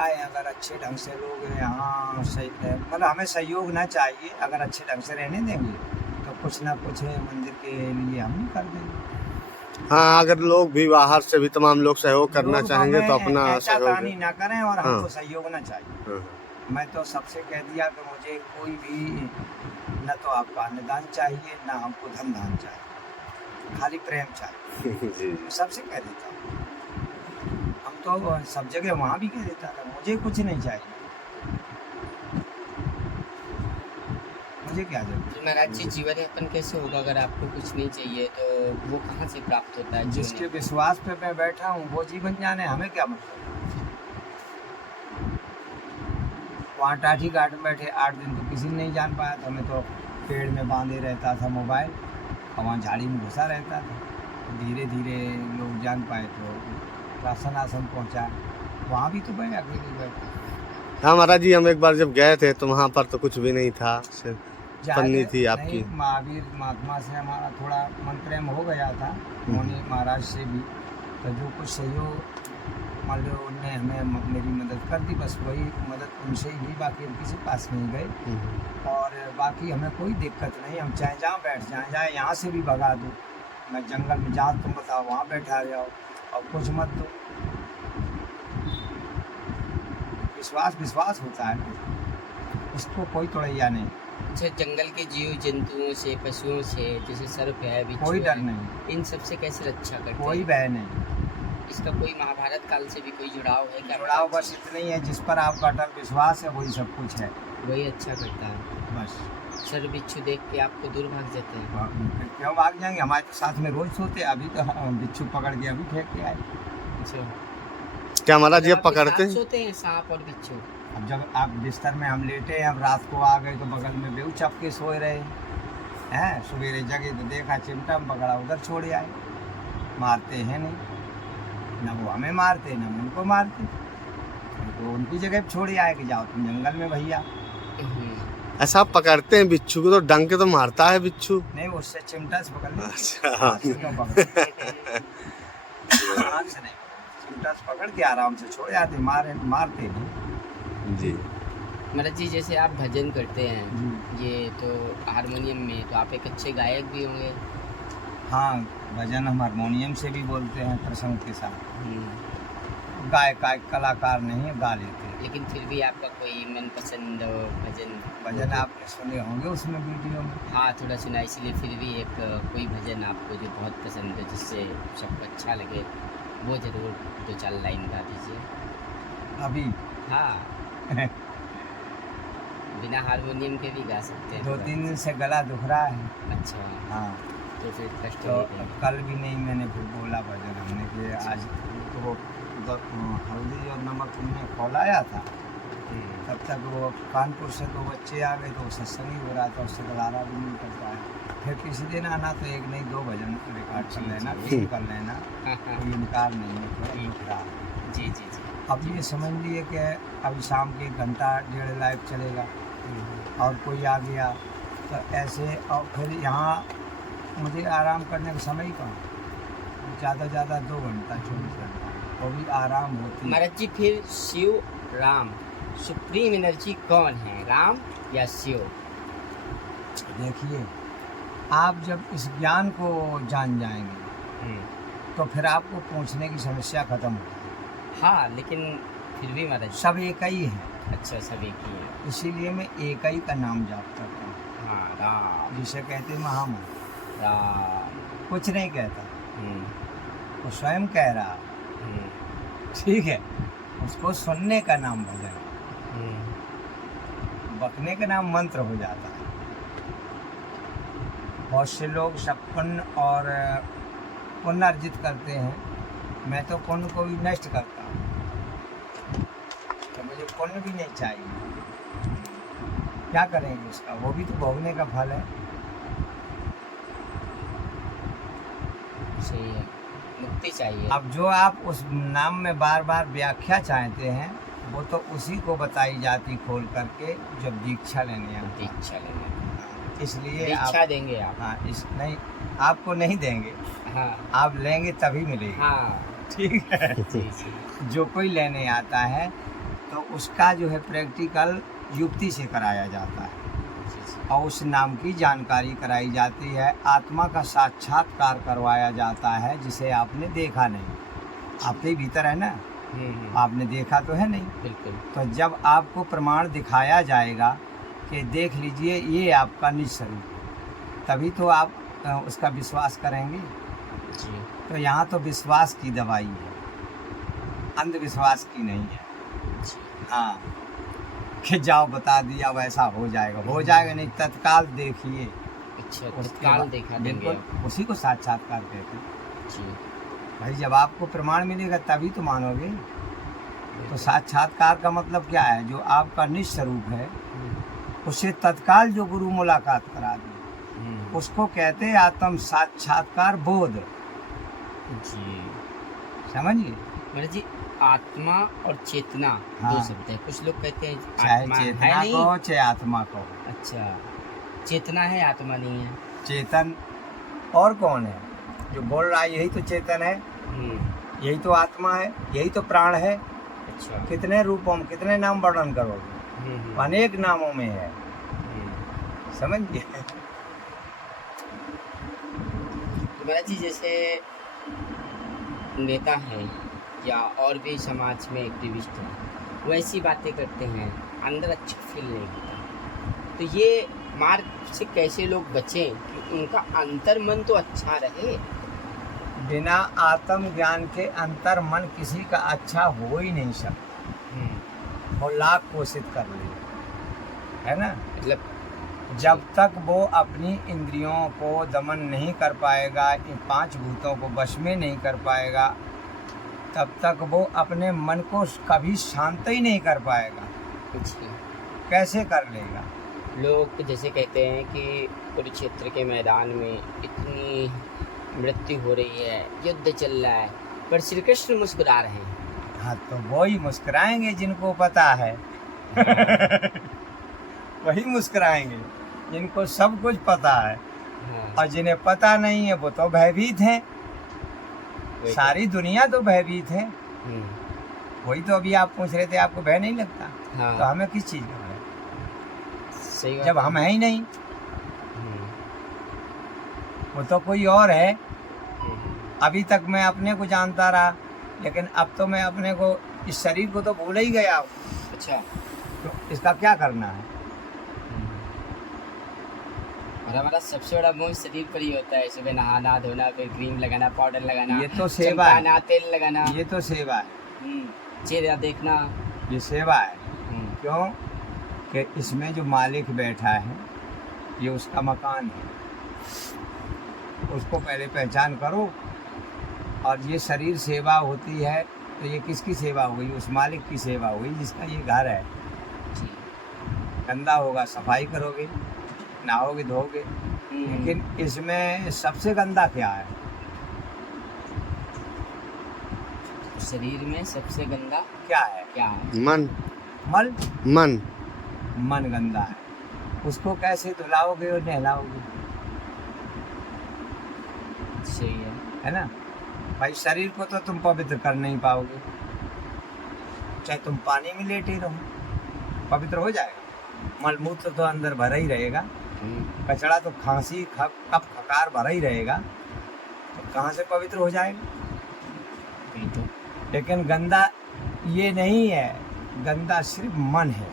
आए अगर अच्छे ढंग से लोग यहाँ सही मतलब हमें सहयोग ना चाहिए, अगर अच्छे ढंग से रहने देंगे तो कुछ ना कुछ मंदिर के लिए हम कर देंगे। हाँ, अगर लोग भी बाहर से भी तमाम लोग सहयोग करना लोग चाहेंगे तो हमें अपना सहयोग ऐसा ना करें और हाँ। हमको सहयोग ना चाहिए। हाँ। मैं तो सबसे कह दिया कि मुझे कोई भी न तो आपका अन्नदान चाहिए ना हमको धन दान चाहिए, खाली प्रेम चाहिए। जी मैं सबसे कह देता हूँ, हम तो सब जगह वहाँ भी कह देता था मुझे कुछ नहीं चाहिए, मुझे क्या जरूरत। तो महाराज जी जीवन यापन कैसे होगा अगर आपको कुछ नहीं चाहिए तो वो कहाँ से प्राप्त होता है? जिसके विश्वास पे मैं बैठा हूँ वो जीवन जाने, हमें क्या मतलब। वहाँ टाठी घाट में बैठे 8 दिन तो किसी ने नहीं जान पाया था, मैं तो पेड़ में बांधे रहता था मोबाइल और वहाँ झाड़ी में घुसा रहता था। धीरे धीरे लोग जान पाए तो राशन आसन पहुँचा, वहाँ भी तो मैं अकेले बैठा। हाँ महाराज जी, हम एक बार जब गए थे तो वहाँ पर तो कुछ भी नहीं था, सिर्फ पन्नी थी आपकी। महावीर महात्मा से हमारा थोड़ा मन प्रेम हो गया था, मोनी महाराज से भी, तो जो कुछ सहयोग मान लो उनने हमें मेरी मदद कर दी, बस वही मदद उनसे ही, बाकी हम किसी पास नहीं गए। और बाकी हमें कोई दिक्कत नहीं, हम चाहे जहाँ बैठ जाएँ, चाहे यहाँ से भी भगा दूँ, मैं जंगल में जहाँ तुम बताओ वहाँ बैठा रहो और कुछ मत दो। विश्वास होता है, इसको कोई तोड़ैया नहीं। अच्छा, जंगल के जीव जंतुओं से, पशुओं से, जैसे सर्प है, बिच्छू कोई डर है, नहीं, इन सब से कैसे रक्षा करते कोई हैं? भय नहीं। इसका कोई महाभारत काल से भी कोई जुड़ाव है क्या? जुड़ाव बस इतना ही है, जिस पर आपका अटल विश्वास है वही सब कुछ है, वही अच्छा करता है। बस। सर्प बिच्छू देख के आपको दूर भाग जाते हैं? क्यों भाग जाएंगे, हमारे तो साथ में रोज सोते, अभी तो बिच्छू पकड़ के अभी फेंक के आए। अच्छा, क्या महाराज जी मतलब अब आपके पकड़ते साथ हैं? सोते हैं सांप और बिच्छू? अब जब आप बिस्तर में हम लेटे हैं, अब रात को आ गए तो बगल में बेऊ चपके सोए रहे हैं, सवेरे जगे तो देखा चिमटा में पकड़ा, उधर छोड़े आए। मारते हैं नहीं, न वो हमें मारते न हम उनको मारते, तो उनकी जगह छोड़े आए कि जाओ तुम जंगल में भैया। ऐसा आप पकड़ते हैं बिच्छू को तो डंक के तो मारता है बिच्छू? नहीं, उससे चिमटा से पकड़ लेते। अच्छा। हाथ से क्यों पकड़ते? हाथ से नहीं, चिमटा से पकड़ के आराम से छोड़ आते, मारते नहीं। जी महाराज जी, जैसे आप भजन करते हैं ये तो हारमोनियम में, तो आप एक अच्छे गायक भी होंगे? हाँ, भजन हम हारमोनियम से भी बोलते हैं प्रसंग के साथ। गायक कलाकार नहीं, गा लेते हैं। लेकिन फिर भी आपका कोई मनपसंद भजन आपने सुने होंगे उसमें वीडियो में। हाँ, थोड़ा सुना, इसलिए फिर भी एक कोई भजन आपको जो बहुत पसंद है, जिससे सबको अच्छा लगे, वो ज़रूर 2-4 लाइन गा दीजिए। अभी हाँ, बिना हारमोनियम के भी गा सकते हैं। 2-3 दिन से गला दुख रहा है। अच्छा, हाँ, तो फिर कष्ट तो नहीं देंगे। कल भी नहीं मैंने फिर बोला भजन हमने कि आज तो वो हल्दी और नमक हमने खौलाया था, तब तक वो कानपुर से 2 बच्चे आ गए तो सत्संग ही हो रहा था, उससे गलारा भी नहीं कर पाया। फिर किसी दिन आना तो 1 नहीं 2 भजन रिकॉर्ड कर लेना, शुरू कर लेना, कोई इनकार नहीं है, थोड़ा दुख रहा है। जी जी जी। अब ये समझ लिए कि अभी शाम के 1 घंटा 1.5 लाइव चलेगा और कोई आ गया तो ऐसे, और फिर यहाँ मुझे आराम करने का समय ही कहाँ, ज़्यादा 2 घंटा 24 घंटा, वो भी आराम होती है। महाराज जी, फिर शिव राम सुप्रीम एनर्जी कौन है, राम या शिव? देखिए, आप जब इस ज्ञान को जान जाएंगे तो फिर आपको पूछने की समस्या खत्म हो जाएगी। हाँ, लेकिन फिर भी महाराज सब एक ही है, अच्छा, सभी की है। इसीलिए मैं एक ही का नाम जाप करता हूँ। हाँ, राम जिसे कहते हैं महामंत्र, राम। कुछ नहीं कहता, हम्म, वो स्वयं कह रहा, हम्म, ठीक है, उसको सुनने का नाम भजन, बकने का नाम मंत्र हो जाता है। बहुत से लोग सब पुण्य और पुण्य अर्जित करते हैं, मैं तो पुण्य को भी नष्ट करता हूँ, तो मुझे पुण्य भी नहीं चाहिए। क्या करेंगे उसका, वो भी तो भोगने का फल है। सही है, मुक्ति चाहिए। अब जो आप उस नाम में बार बार व्याख्या चाहते हैं वो तो उसी को बताई जाती खोल करके जब दीक्षा लेने आते हैं। दीक्षा लेने, इसलिए दीक्षा देंगे आप? हाँ, इस नहीं, आपको नहीं देंगे, हाँ आप लेंगे तभी मिलेगी। हाँ, ठीक है। जी जी। जो कोई लेने आता है तो उसका जो है प्रैक्टिकल युक्ति से कराया जाता है और उस नाम की जानकारी कराई जाती है। आत्मा का साक्षात्कार करवाया जाता है जिसे आपने देखा नहीं, आपके भीतर है ना, आपने देखा तो है नहीं। बिल्कुल। तो जब आपको प्रमाण दिखाया जाएगा कि देख लीजिए ये आपका निज स्वरूप, तभी तो आप उसका विश्वास करेंगे। जी। तो यहाँ तो विश्वास की दवाई है, अंधविश्वास की नहीं है। जी। हाँ कि जाओ बता दिया वैसा हो जाएगा, हो जाएगा नहीं, तत्काल देखिए। अच्छा, उसके तत्काल बाद देखा देंगे बिल्कुल आप। उसी को साक्षात्कार कहते हैं। जी। भाई जब आपको प्रमाण मिलेगा तभी तो मानोगे। तो साक्षात्कार का मतलब क्या है? जो आपका निज स्वरूप है उससे तत्काल जो गुरु मुलाकात करा दे उसको कहते हैं आत्म साक्षात्कार बोध। जी। समझिए, महाराज जी, आत्मा और चेतना हाँ। दो शब्द है। कुछ लोग कहते हैं चाहे आत्मा है चेतना नहीं। को चाहे आत्मा को। अच्छा, चेतना है आत्मा नहीं है। चेतन और कौन है? जो बोल रहा है यही तो चेतन है, यही तो आत्मा है, यही तो प्राण है। अच्छा। कितने रूपों में कितने नाम वर्णन करोगे? अनेक नामों में है। समझिए। तो महाराज जी, जैसे नेता हैं या और भी समाज में एक्टिविस्ट हैं, वो ऐसी बातें करते हैं, अंदर अच्छा फील नहीं होता। तो ये मार्ग से कैसे लोग बचें कि उनका अंतर मन तो अच्छा रहे? बिना आत्म ज्ञान के अंतर मन किसी का अच्छा हो ही नहीं सकता। वो लाख कोशिश कर ले, है ना। मतलब जब तक वो अपनी इंद्रियों को दमन नहीं कर पाएगा, इन पांच भूतों को वश में नहीं कर पाएगा, तब तक वो अपने मन को कभी शांत ही नहीं कर पाएगा। अच्छा, कैसे कर लेगा? लोग जैसे कहते हैं कि कुरुक्षेत्र के मैदान में इतनी मृत्यु हो रही है, युद्ध चल रहा है, पर श्री कृष्ण मुस्कुरा रहे हैं। हाँ, तो वही मुस्कुराएंगे जिनको पता है। वही मुस्कुराएंगे जिनको सब कुछ पता है। और जिन्हें पता नहीं है वो तो भयभीत हैं। सारी दुनिया तो भयभीत है। वही तो अभी आप पूछ रहे थे, आपको भय नहीं लगता? हाँ। तो हमें किस चीज़ का भय? सही बात जब है। हम है ही नहीं, वो तो कोई और है। अभी तक मैं अपने को जानता रहा, लेकिन अब तो मैं अपने को, इस शरीर को तो भूल ही गया हूँ। अच्छा। तो इसका क्या करना है? और हमारा सबसे बड़ा मोह शरीर पर ही होता है। सुबह नहाना धोना, फिर क्रीम लगाना, पाउडर लगाना, ये तो सेवा है। चमकाना, तेल लगाना, ये तो सेवा है। चेहरा देखना, ये सेवा है। क्यों? कि इसमें जो मालिक बैठा है ये उसका मकान है, उसको पहले पहचान करो। और ये शरीर सेवा होती है तो ये किसकी सेवा हुई? उस मालिक की सेवा हुई जिसका ये घर है। जी। गंदा होगा सफाई करोगे, नहाओगे धोगे, लेकिन इसमें सबसे गंदा क्या है? शरीर में सबसे गंदा क्या है? क्या है? मन। मल। मन। मन गंदा है, उसको कैसे धुलाओगे और नहलाओगे? सही है ना भाई। शरीर को तो तुम पवित्र कर नहीं पाओगे, चाहे तुम पानी में लेटे रहो, पवित्र हो जाएगा? मलमूत्र तो अंदर भरा ही रहेगा, कचड़ा तो खांसी कफ खकार भरा ही रहेगा, तो कहाँ से पवित्र हो जाएगा? तो लेकिन गंदा ये नहीं है, गंदा सिर्फ मन है।